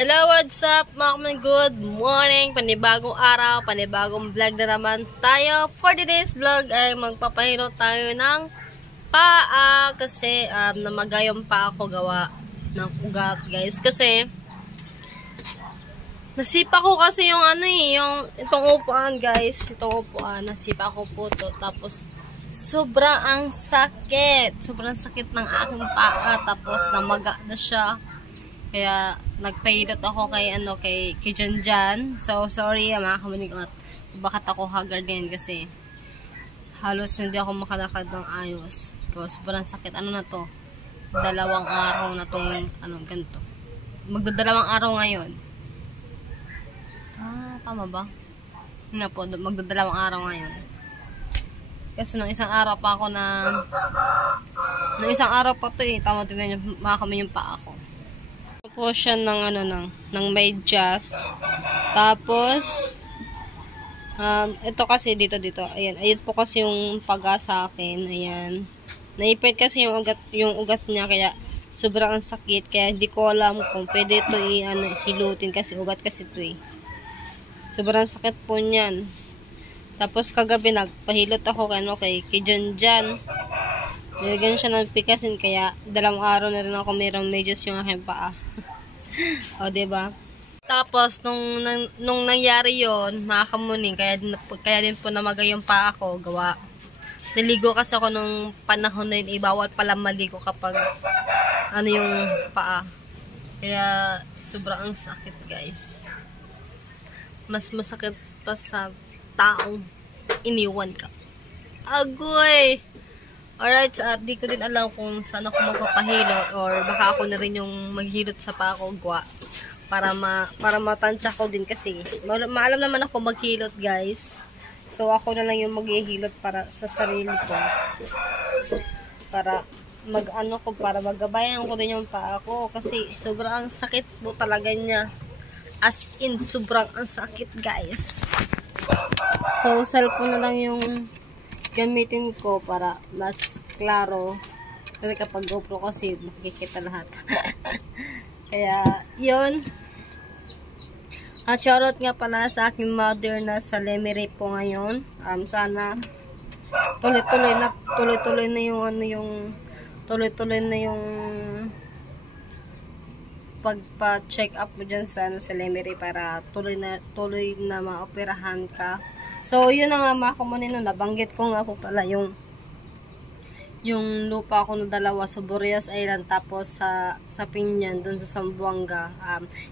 Hello, what's up mga kaman? Good morning! Panibagong araw, panibagong vlog na naman tayo. For today's vlog ay magpapahiro tayo ng paa kasi namagayong pa ako gawa ng ugat, guys. Kasi nasipa ko kasi yung yung itong upuan, guys. Itong upuan, nasipa ko po to. Tapos sobrang ang sakit. Sobrang sakit ng aking paa. Tapos namaga na siya. Kaya nagpahilot ako kay Janjan. So sorry mga kamanikot. Bakit ako haggard ngayon kasi halos hindi ako makalakad ng ayos. Kasi sobrang sakit. Ano na to? 2 araw na tong ganito. Magdadalawang araw ngayon. Tama ba? Nga po, magdadalawang araw ngayon. Kasi nung isang araw pa ako tama tingnan niyo mga kami yung paa ko. Po siya ng medyas. Tapos ito kasi dito. Ayan po kasi yung paga sa akin. Ayan. Naipit kasi yung ugat niya kaya sobrang ang sakit. Kaya hindi ko alam kung pwede ito hilutin kasi ugat kasi ito eh. Sobrang sakit po niyan. Tapos kagabi nagpahilot ako kay Janjan. Nilagyan siya ng pikasin kaya 2 araw na rin ako mayroong medyas yung aking paa. O, diba? Tapos, nung nangyari yon mga kamuning, kaya din po namagay yung paa ko, gawa. Naligo kasi ako nung panahon na yun, bawal pala maligo kapag yung paa. Kaya, sobrang ang sakit, guys. Mas masakit pa sa taong iniwan ka. Agoy! Alright, at di ko din alam kung saan ako magpapahilot or baka ako na rin yung maghilot sa paa ko, gwa. Para matansya ko din kasi maalam naman ako maghilot, guys. So ako na lang yung maghihilot para sa sarili ko. Para para magabayan ko din yung paa ko kasi sobrang sakit po talaga niya. As in, sobrang ang sakit, guys. So cellphone na lang yung gamitin ko para mas klaro kasi kapag GoPro kasi makikita lahat. Kaya yun, shoutout nga pala sa aking mother na sa Lemery po ngayon. Sana tuloy-tuloy na yung pagpa-check up mo dyan sa Lemery para tuloy na maoperahan ka. So, yun na nga mga kumanino, nabanggit ko nga po pala yung lupa ko na 2 sa Boreas Island tapos sa Pinyan, dun sa Zamboanga.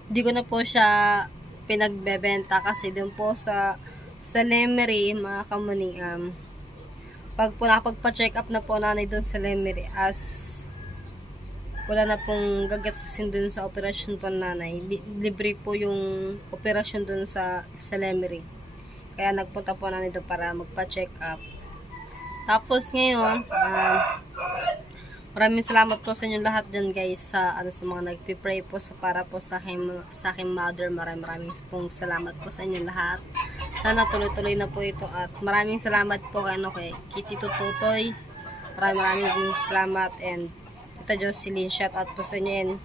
Hindi ko na po siya pinagbebenta kasi dun po sa Lemery, mga kamuni, pagpa-check up na po nanay dun sa Lemery as wala na pong gagasusin dun sa operasyon po nanay. Libre po yung operasyon dun sa Lemery. Kaya nagpunta po na nito para magpa-check up. Tapos ngayon, maraming salamat po sa inyo lahat dyan, guys, sa mga nagpi-pray po para po sa aking mother. Maraming pong salamat po sa inyo lahat. Sana tuloy-tuloy na po ito at maraming salamat po kay Kitty Tutoy. Maraming salamat and Tita Jocelyn, shout out po sa inyo and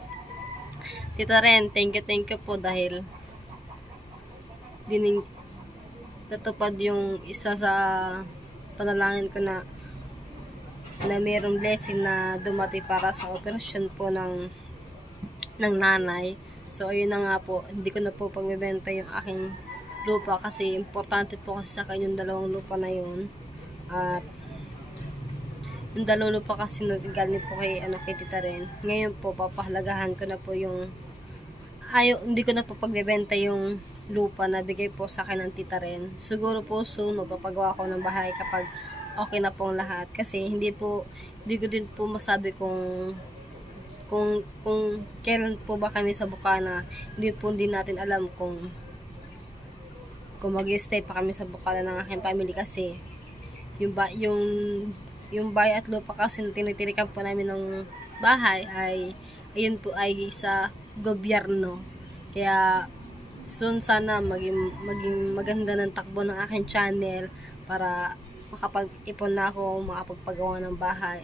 Tita Ren, thank you po dahil natupad yung isa sa panalangin ko na mayroong blessing na dumati para sa operasyon po ng nanay. So ayun na nga po, hindi ko na po pagbebenta yung aking lupa kasi importante po kasi sa akin yung 2 lupa na yun. At yung 2 lupa kasi galing po kay Tita Ren. Ngayon po papahalagahan ko na po hindi ko na po pagbebenta yung lupa na bigay po sa akin ng Tita Ren. Siguro po soon magpapagawa ako ng bahay kapag okay na pong lahat kasi hindi ko din po masabi kung kailan po ba kami sa Bukana. Hindi natin alam kung mag-stay pa kami sa Bukana ng aking family kasi yung bahay at lupa kasi tinitirikan po namin ng bahay ayun po ay sa gobyerno. Kaya soon sana maging maganda ng takbo ng aking channel para makapag-ipon na ako, makapagpagawa ng bahay.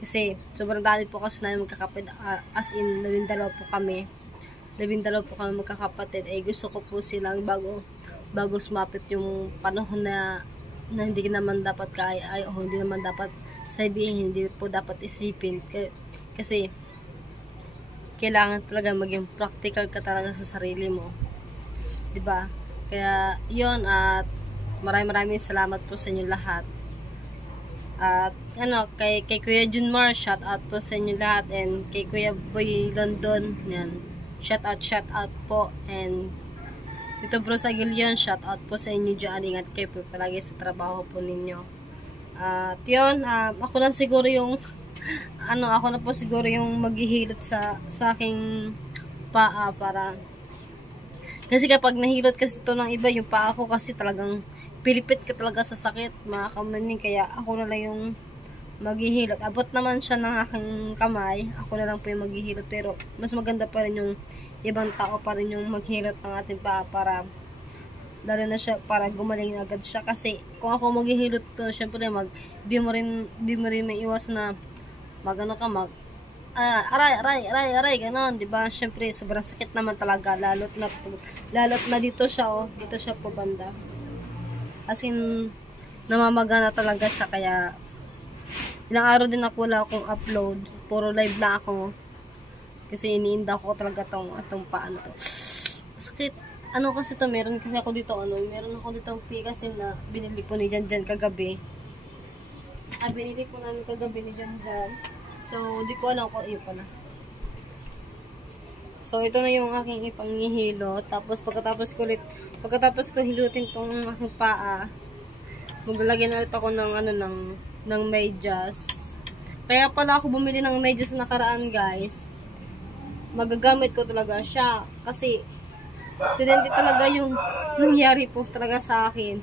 Kasi sobrang dami po kasi namin magkakapit, as in 12 po kami. 12 po kami magkakapatid, ay gusto ko po silang bago sumapit yung panahon na hindi naman dapat kaya, o hindi naman dapat sabihin, hindi po dapat isipin. Kasi, kailangan talaga maging practical ka talaga sa sarili mo. 'Di ba? Kaya, yon, at maraming salamat po sa inyo lahat. At, kay Kuya Junmar, shout out po sa inyo lahat. And, kay Kuya Boy London, yan, shout out po. And, dito bro sa Gilion, shout out po sa inyo dyan. Ingat kayo po palagi sa trabaho po ninyo. At yun, ako na siguro yung ako na po siguro yung maghihilot sa aking paa para kasi kapag nahilot kasi ito ng iba, yung paa ko kasi talagang pilipit ka talaga sa sakit, mga kamaning. Kaya ako na lang yung maghihilot. Abot naman siya ng aking kamay, ako na lang po yung maghihilot. Pero mas maganda pa rin yung ibang tao pa rin yung maghilot ng ating paa para lalo na siya para gumaling agad siya. Kasi kung ako maghihilot to, syempre di mo rin may iwas na aray, ganon, di ba? Syempre sobrang sakit naman talaga, lalot na dito siya, dito siya po banda. As in, namamagana talaga siya, kaya ilang araw din ako wala akong upload, puro live na ako. Kasi iniinda ko talaga atong paano to. Sakit. Kasi to, meron kasi ako dito, meron ako dito pigasin na binili po ni Janjan kagabi. Binili po namin kagabi ni Janjan. So, di ko alam kung iyo pala. So, ito na yung aking ipanghihilot. Tapos, pagkatapos ko hilutin tong aking paa, maglalagyan na ulit ako ng medyas. Kaya pala ako bumili ng medyas nakaraan, guys. Magagamit ko talaga siya. Kasi, aksidente talaga yung nangyari po talaga sa akin.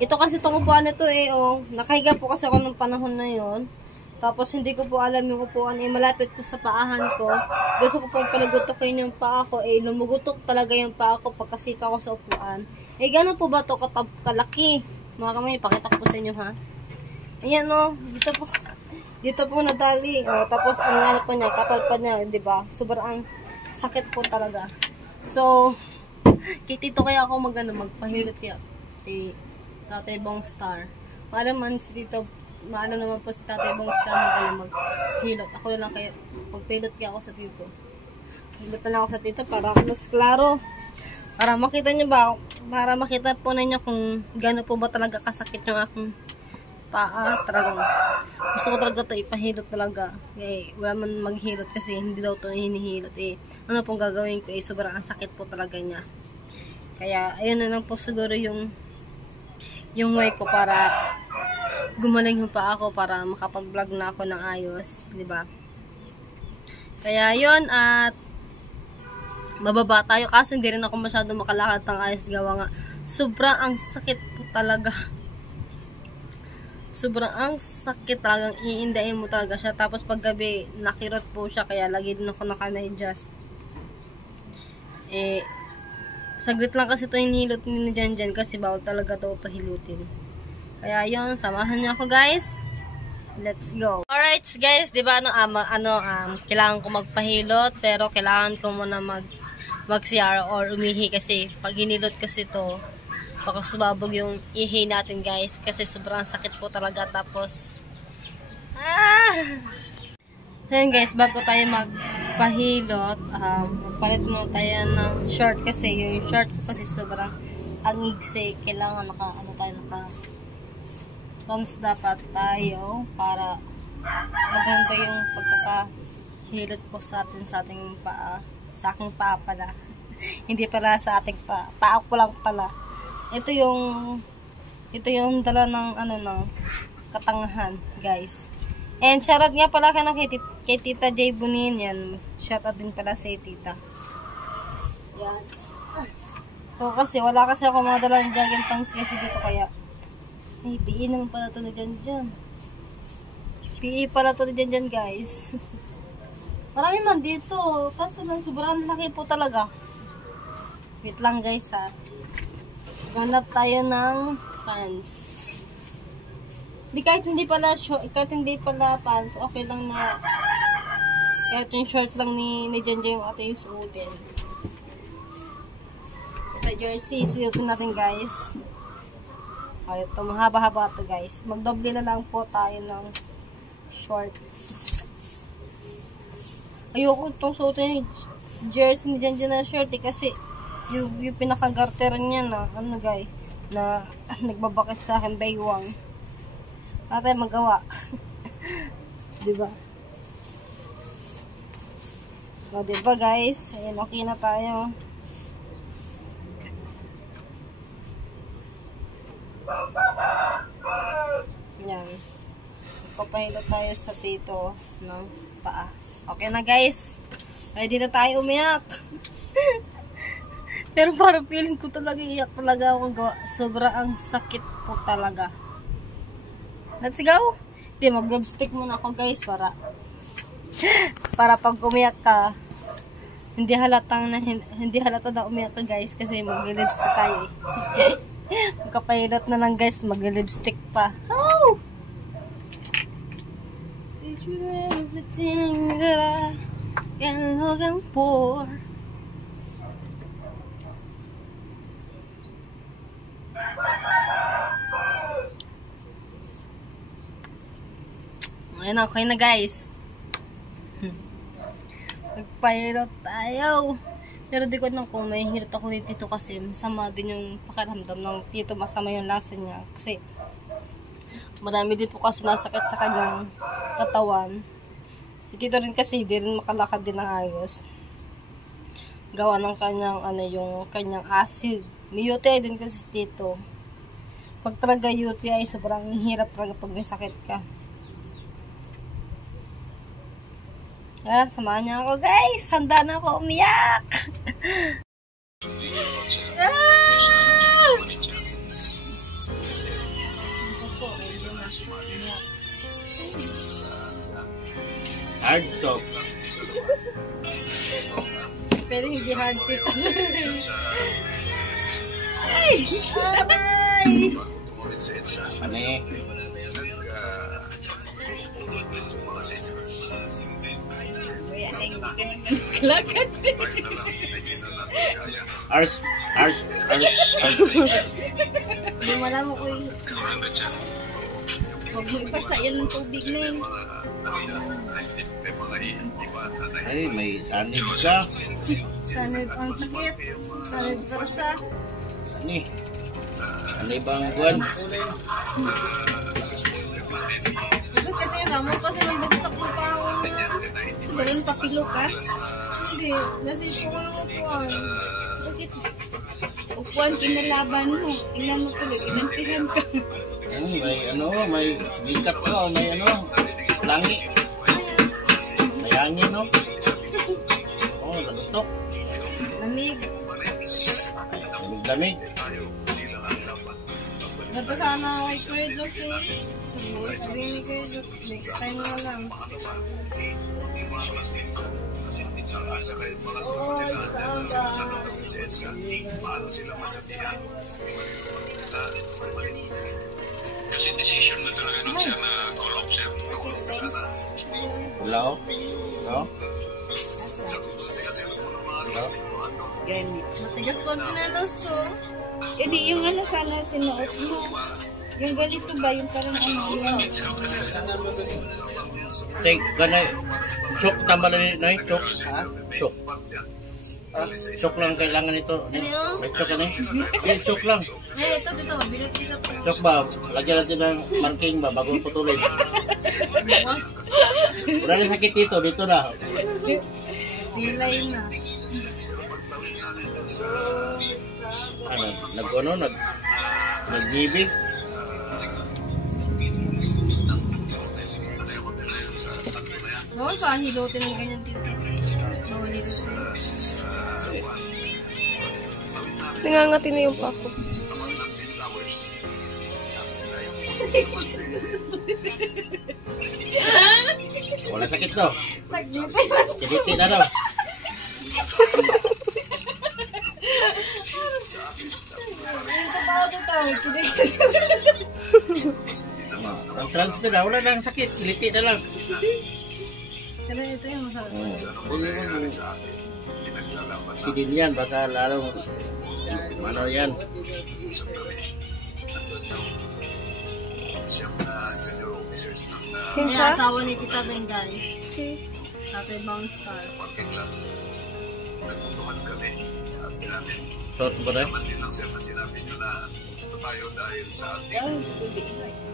Ito kasi itong upuan nito nakahiga po kasi ako ng panahon na yon. Tapos hindi ko po alam yung upuan malapit po sa paahan ko. Gusto ko pong panagutokin yung paa ko, lumugutok talaga yung paa ko pagkasipa ko sa upuan. Gano'n po ba ito kalaki? Mga kamay, pakita ko po sa inyo, ha? Ayan, dito po nadali. Tapos ang pa niya, kapal pa niya, di ba? Sobrang sakit po talaga. So, kay Tito kaya ako magpahilot kaya kay Tatay Bong Star. Maalaman naman po si Tatay Bong Star maghilot. Ako na lang kaya magpahilot kaya ako sa Tito. Hilot na lang ako sa Tito para mas klaro. Para makita niyo ba? Para makita po ninyo kung gaano po ba talaga kasakit yung aking paa. Talagang gusto ko talaga ito ipahilot talaga. Wala man maghilot kasi hindi daw ito hinihilot. Ano pong gagawin ko? Sobrang ang sakit po talaga niya. Kaya ayun na lang po siguro yung way ko para gumaling yung paa ko para makapag-vlog na ako ng ayos, di ba? Kaya yun, at mababa tayo kasi hindi rin ako masyado makalakad ng ayos, gawa nga sobrang ang sakit po talaga. Sobrang ang sakit talagang iindahin mo talaga siya. Tapos paggabi nakirot po siya, kaya lagi din ako naka-medyas. Saglit lang kasi ito yung hilot ni Janjan kasi bawal talaga ito hilutin. Kaya yun, samahan niyo ako, guys. Let's go. Alright, guys, di ba kailangan ko magpahilot, pero kailangan ko muna mag-CR or umihi kasi pag hinilot kasi ito, baka sumabog yung ihi natin, guys, kasi sobrang sakit po talaga. Tapos ayun, guys, bago tayo magpahilot, palit mo tayo ng short kasi yung short ko kasi sobrang angigse. Kailangan naka tons dapat tayo para maganda yung pagkakahilot po sa ating paa. Sa aking paa pala. Hindi pala sa ating paa ko lang pala. Ito yung dala ng katangahan, guys. And shoutout nga pala kay Tita J Bunin, yan. Shoutout din pala sa Tita. Yan. So kasi wala kasi ako mga dalang jogging pants kasi dito, kaya PE naman pala ito ni Janjan. PE pala ito ni Janjan, guys. Marami man dito. Kaso lang, sobrang laki po talaga. Wait lang, guys, ha. Ganap tayo ng pants. Kahit hindi pala pants, okay lang na Kaya ito yung short lang ni Janjan yung ating suotin. Sa jersey, suotin natin guys. Ay, ito, mahaba-haba ito guys. Magdoble na lang po tayo ng shorts. Ayoko itong suotin yung jersey ni Janjan na short kasi yung pinaka-garter niya na, ano guys, na nagbabakit sa akin baywang. Wala tayong magawa. Diba? O, diba guys? Ayan, okay na tayo. Ayan. Papahilo tayo sa dito ng paa. Okay na guys. Ready na tayo umiyak. Pero parang feeling ko talaga iyak talaga ako. Sobrang sakit po talaga. Let's go! Hindi, mag-lipstick muna ako guys para pag umiyak ka, hindi halata na umiyak ka guys kasi mag-lipstick tayo eh. Magkapahilot na lang guys, mag-lipstick pa. Oh! Did you everything that I can looking for? Ayan, okay na guys. Nagpahilot tayo. Pero di ko alam kung may hirit ako dito kasi masama din yung pakiramdam ng tito. Masama yung lasa niya. Kasi marami din po kasi nasakit sa kanyang katawan. Si tito rin kasi hindi rin makalakad din ng ayos. Gawa ng kanyang, yung kanyang acid. May UTI din kasi si tito. Pag talaga UTI, sobrang hirap talaga pag may sakit ka. Samahan niyo ako guys. Handa na ako umiyak. Hard stop. Pero hindi hard stop. Ay! Ay! Ano eh? Ars. Hindi mo alam ko yung huwag mo ipasa yan ng tubig na yun. Ay, may sanib ka. Sanib ang sakit. Sanib persa. Ano ibang buwan? Ito kasi yun, amo kasi nang bagsak mo pa ako na. Ganun papilo ka? Hindi, nasito ko ng upuan. Bakit? Upuan, kinalaban mo. Ilan mo tuloy, inantihan ka. May bicat ka, may langi. May hangin, no? Oo, nagutok. Lamig. Lamig. Gata sana kay Kuya Jox eh. Sabi ni Kuya Jox, next time na lang. Kasi decision na talaga nung siya na call-up siya. Hello? Hello? Matigas po ang sinados ko. Hindi, yung sana sinuot mo. Yung ganito ba? Yung parang yung... Take, ganay. Chok, tambal na yung chok. Ha? Chok. Chok lang kailangan ito. May chok na chok lang. Ito dito. Bilat dito. Chok ba? Lagyan natin ng marking ba? Bago putulin. Wala na sakit dito. Dito na. Pilay na. Nagbibig. Oo, sa hilutin ng ganyan dito. Hilutin. Nangangati na yung pako. Wala sakit to. Kiliti na daw. Ang transfer na, wala nang sakit. Kiliti na lang. Kasi ito yung masarap. Kasi din yan, baka lalong ano yan. Yung asawa ni Tita Ben, guys. Si. Tatay Bang Star. Nagpuntuhan kami at namin. Tot ba rin? Naman din ang sir na sinabi nyo na tayo dahil sa ating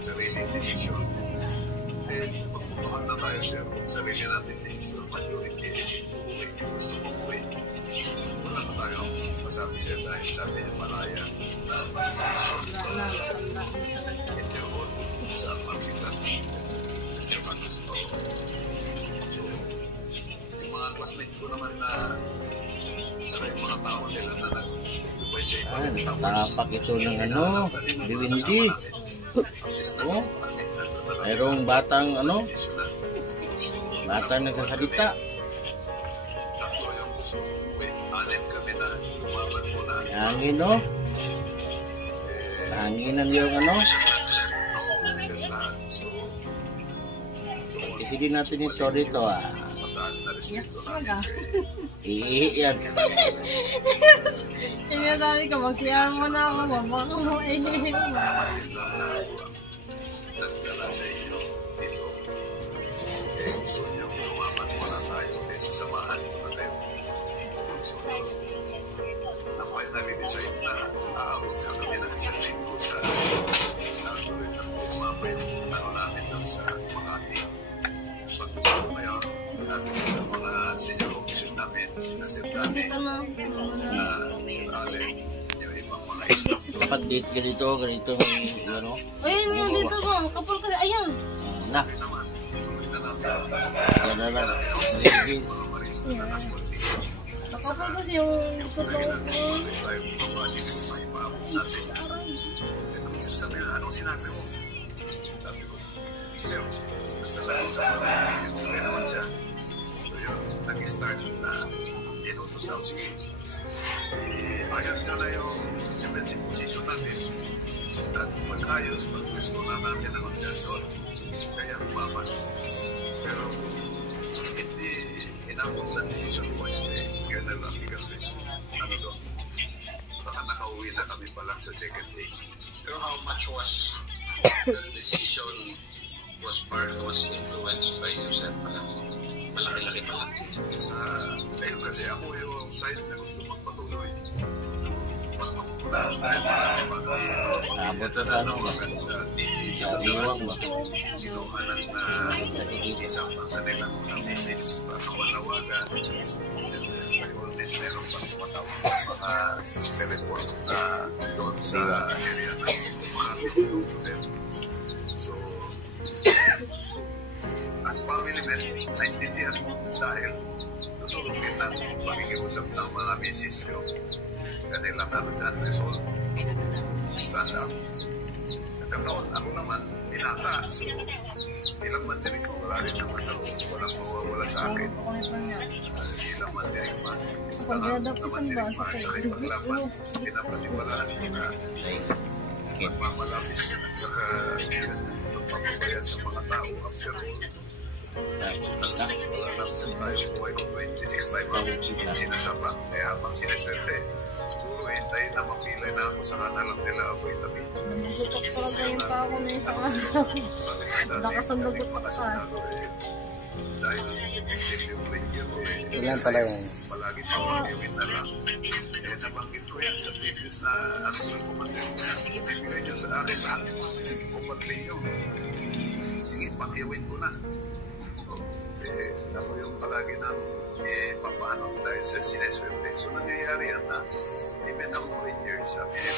sariling desisyon. Eh, magpuntuhan na tayo sir. Sarili natin desisyon. Majority, uuwi. Gusto mo uuwi. Wala na tayo masabi sir dahil sabi niya malaya. Wala na, tanda na talaga. Hindi ako sa pagkitan. So, yung mga classmates ko naman na saka yung mga tao nila na nag-Dubai sa ibang Tapak ito ng ano, Diwindi. Oh, mayroong batang ano, batang nagsasalita. Tatlo yung gusto umuwi. Anim kami na umaman muna. Hangin no? Hanginan yung ano. So, Isigin natin ito dito ah. mataas na Yes, respeto maga. Iihi yan. Yung nga sabi ko, mag-CR mo na ako, baka mo ihihin mo. nagdala sa inyo dito. Eh, gusto nyo umaman muna tayo kasi samahan ko na tayo. So, na-finally decide na aabot ka kami ng isang linggo sa tuloy na umabay yung ano namin doon sa Makati. Pagpunta ngayon natin sa mga senior officer namin, sina Sir Dani, Ito na. sina Sir Ale, yung ibang mga staff. Dapat date ganito, ganito yung ano. Ayun, yan dito ba? Kapal kasi, ayan. Na, Naman, tuloy na namin. yan na lang. Sige. Mga marista na nasa Kapal kasi yung totoo ko. tayo mabalik kung may paabot natin. Sabi na, anong sinabi mo? Sabi ko, sir, basta lang sa pamilya, okay naman siya. So yun, nag-start na inutos daw sige. Ayos nyo na yung defensive position natin. At mag-ayos, pag-gusto na natin ang doon. Kaya umaman. Pero hindi inabot na decision ko kaya na lang ikalwis. Ano doon? Baka nakauwi na kami pa lang sa second day. Pero how much was the decision was influenced by you, sir? Malaki-laki pala. Sa kayo kasi ako yung side na gusto magpatuloy. Magpapula. Abot na ano, sa TV, sa iwang ba? inuhanan na isang mga nilang mga message para walawagan. Always meron pang tumatawag sa mga telepon na doon sa area na mga pinutulog. So, as family men, naintindihan mo dahil tutulungin ng pakikiusap ng mga misis yung kanilang nalutan resolve. Stand up. Nagkataon, ako naman, pinaka. So, ilang mandirin ko, wala rin naman ako. Walang mawawala sa akin. Ilang mandirin man. Pag-adapisan ba sa Sa ipaglaban, pinapaniwalaan ko na magmamalapis at saka magpapabaya sa mga tao after wala natin tayo buhay ko 26 time ako sinasapa kaya habang sineswerte siguro hintayin na mapilay na ako sa kanalang nila ako itabi. Nagutok talaga yung pa ako na isang araw. Lakas ang nagutok ka. Dahil victim yung ranger ko Ilan pala yung palagi pamangkiwin na lang. Eh, nabanggit ko yan sa previous na ano yung kumantin. Ibigay nyo sa akin lahat. Kumantin nyo. Sige, pakiwin ko na. Eh, ako yung palagi na papaano dahil sa sineswerte. So, nangyayari yan na even ako ranger sa akin.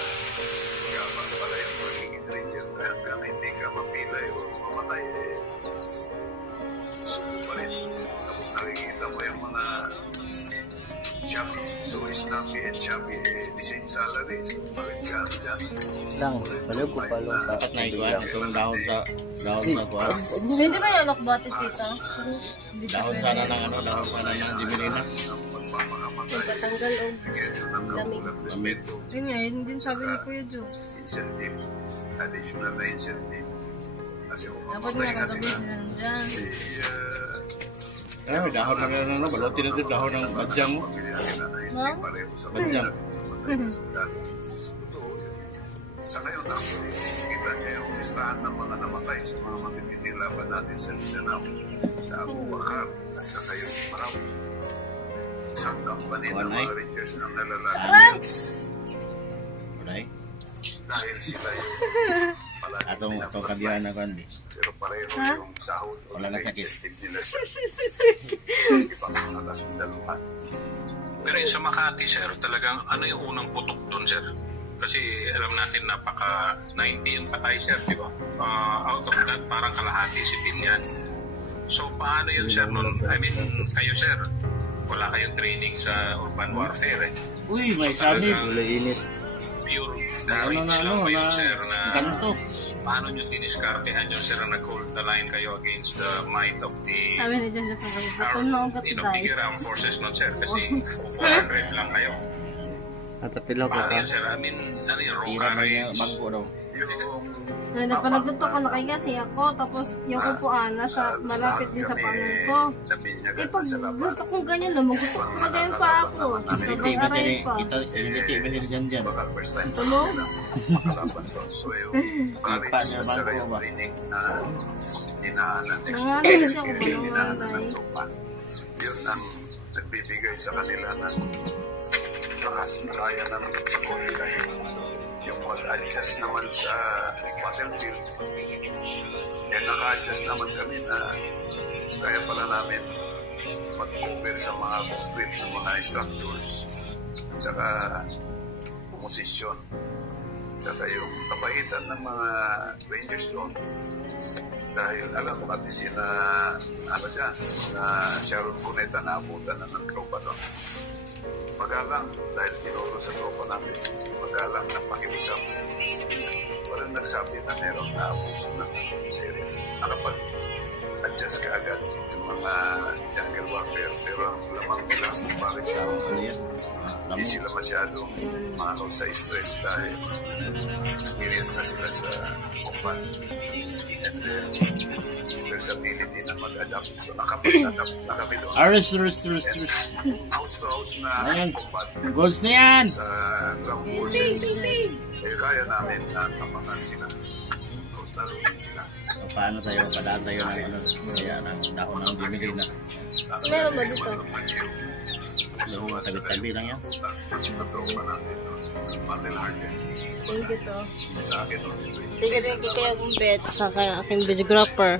Kaya pala yung magiging ranger. Kaya hindi ka mapilay o mamatay suko pa rin. Tapos nakikita mo yung mga Shopee, so Snappy and Shopee, the same salary. So, bakit ka ano dyan? lang, baliw ko palo sa dapat na ikuha itong dahon sa kuha. Hindi ba yung alokbati, tita? Dahon sana ng ano, dahon sana ng dimirina. Patanggal o lamig. Yun nga, yun din sabi ni Kuya Joe. Incentive, additional na incentive. Kasi kung Dapat mamatay nga nga sila, kagabi sila dyan. Kaya may dahon na meron na, balutin na ito dahon ng badyang mo. Ha? Badyang. Sa ngayon, nakikita niya yung listahan ng mga namatay sa mga matitindi laban natin sa Mindanao, sa Abu Bakar, at sa kayong Maraw. Isang company ng mga Rangers ang nalalaki. Walay. Dahil sila yung palagi Atong kabiyahan na kundi. pero pareho yung sahod o Wala na sakit. incentive nila sa ibang mga kasundaluhan. Pero yung sa Makati, sir, talagang ano yung unang putok doon, sir? Kasi alam natin napaka 90 yung patay, sir, di ba? Out of that, parang kalahati si Binyan. So, paano yun, sir, nun? I mean, kayo, sir, wala kayong training sa urban warfare, eh. Uy, may So, sabi. talagang Wala init. Pure Ano courage na lang ba yun, na sir, na kanto. paano nyo diniskartehan yun, sir, na nag-hold the line kayo against the might of the Sabi ni Jan Jan kami, gutom na ako gatay. bigger armed forces nun, sir, kasi 400 lang kayo. At apilo ko Paano ka. yun, sir? I mean, ano yung row Tira na niya, carriage? bangko daw. Napanagot ako na kaya kasi ako, tapos yung upuan nasa malapit din sa pangal ko. Eh pag luto kong ganyan, lumugutok talaga yung pa ako. Ngiti Sabay ba aray dyan pa. kita, ngiti ba dyan dyan. Baka first time Tulog? makalaban doon. So, yung Ipa courage niya at saka bangko yung ba? training na dinaanan, Nanganay kasi ako, dinaanan nanganay. ng lupa. Yun ang nagbibigay sa kanila ng lakas na kaya ng komunidad. Yung mag-adjust naman sa battlefield. Eh, naka-adjust naman kami na kaya pala namin mag-cover sa mga concrete ng mga structures. Tsaka posisyon. Tsaka yung kabaitan ng mga Rangers doon. Dahil alam ko natin sila, ano dyan, sila Sharon Cuneta na abutan na ng tropa doon. Magalang dahil tinuro sa tropa namin. Magalang na pakibisap sa walang nagsabi na meron na abuso ng seri. Nakapag-adjust ka agad yung mga jungle warfare. Pero ang lamang nila kung bakit hindi sila masyadong sa stress dahil experience na sila sa combat. And then, there's ability na mag-adapt. So, nakapag-adapt na kami doon. Arrest. House to house na Ayan. combat Goals na yan. sa ground forces. Eh, kaya namin na tapangan sila. Talunan sila. So, paano tayo? Padaan tayo ng ano. Kaya ng dahon ng bibili na. Meron ba dito? Yung mga tabi-tabi lang yan. Natropa natin. Battle hardened. Thank you to. Sa akin, Thank you kayo kong bet sa aking videographer.